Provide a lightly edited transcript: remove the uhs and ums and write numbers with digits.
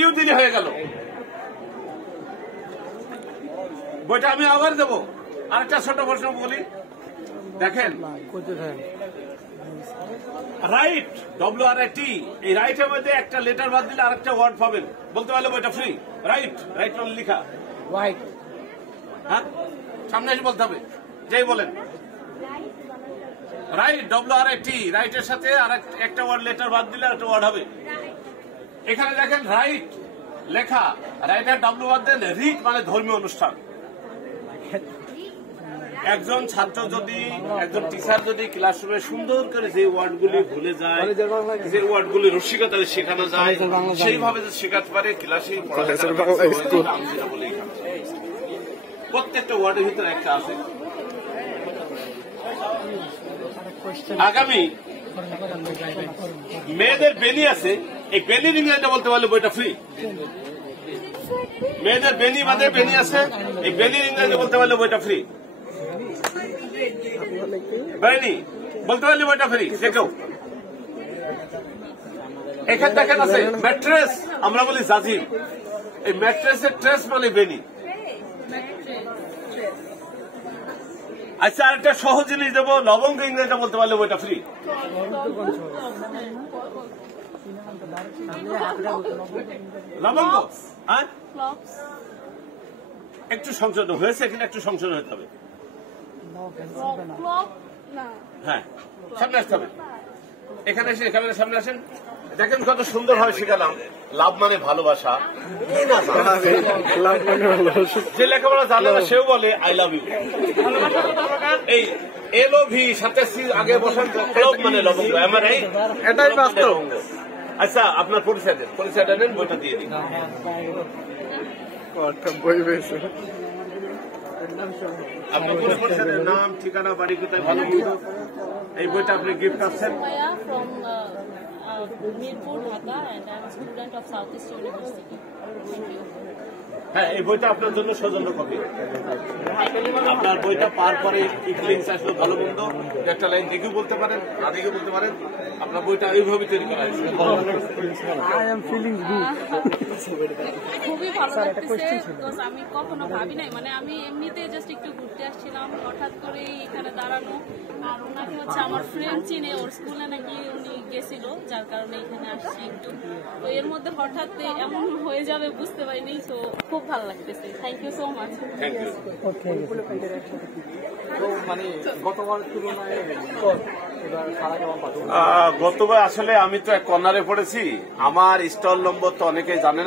You দিলে হয়ে গেল। বইটা আমি আবার দেবো। আরেকটা ছোট প্রশ্ন বলি, দেখেন রাইট, WRIT, এই রাইটের মধ্যে একটা লেটার বাদ দিলে আরেকটা ওয়ার্ড পাবেন, বলতে পারলে বইটা ফ্রি। রাইট, রাইট লেখা, হ্যাঁ সামনে এসে বলতে হবে, যেই বলেন রাইট, WRIT, রাইটের সাথে আর একটা ওয়ার্ড লেটার বাদ দিলে একটা ওয়ার্ড হবে। এখানে দেখেন রাইট লেখা, রাইটার W বাদ দেন, রিট মানে ধর্মীয় অনুষ্ঠান। একজন ছাত্র যদি, একজন টিচার যদি ক্লাসরুমে সুন্দর করে যে ওয়ার্ডগুলি ভুলে যায়, যে ওয়ার্ডগুলি রসিকতা শেখানো যায়, সেইভাবে যদি শেখাতে পারে ক্লাসে প্রত্যেকটা ওয়ার্ডের ভিতরে একটা আছে। আগামী মেয়েদের বেনি আছে, এই বেনির ইংরেজিটা বলতে পারলে বইটা ফ্রি। মেয়েদের বেনি বাদে বেনি আছে, এই বেনির ইংরেজি বলতে পারলে বইটা ফ্রি। বেনি বলতে পারলে বইটা ফ্রি। দেখো এখানে দেখেন আছে ম্যাট্রেস, আমরা বলি জাজিম, এই ম্যাট্রেসের ট্রেস মানে বেনি। আচ্ছা আরেকটা সহজ জিনিস দেবো, লবঙ্গ ইংরেজিটা বলতে পারলে বইটা ফ্রি। লবঙ্গ, হ্যাঁ একটু সংশোধন হয়েছে, এখানে একটু সংশোধন হতে হবে। হ্যাঁ সামনে আসতে হবে, এখানে এসে ক্যামেরার সামনে আসেন। দেখেন কত সুন্দর হয় শেখালাম। লাভ মানে ভালোবাসা, যে লেখাপড়া জানে না সেও বলে আই লাভ ইউ। এই LOV সাথে আগে বসান, ক্লব মানে লবঙ্গ, আমার এটাই বাস্তব। আচ্ছা আপনার পরিচয় দেন, পরিচয়টা নেন, বইটা দিয়ে দিন। আপনার পরিচয়ের নাম, ঠিকানা, বাড়ি কোথায়, ভালো মন্দ, এই বইটা আপনি গিফট পাচ্ছেন। Mirpur, Dhaka, and I'm a student of Southeast University. Thank you. হ্যাঁ এই বইটা আপনার জন্য সৌজন্য কপি। আপনার বইটা পার পরে ফিলিংস আসলো ভালো মন্দ, একটা লাইন দেখেও বলতে পারেন, না দেখেও বলতে পারেন। আপনার বইটা এইভাবে তৈরি করা হয়েছে। খুবই ভালো লাগতেছে, বিকজ আমি কখনো ভাবি নাই, মানে আমি এমনিতে জাস্ট একটু ঘুরতে আসছিলাম, হঠাৎ করে এখানে দাঁড়ানো। আর ওনাকে হচ্ছে আমার ফ্রেন্ড চিনে, ওর স্কুলে নাকি উনি গেছিল, যার কারণে এখানে আসছি একটু। তো এর মধ্যে হঠাৎ এমন হয়ে যাবে বুঝতে পারিনি, তো খুব ভালো লাগতেছে। Thank you so much. Thank you. গতবার আসলে আমি তো এক কর্নারে পড়েছি, আমার স্টল নম্বর তো অনেকেই জানে না।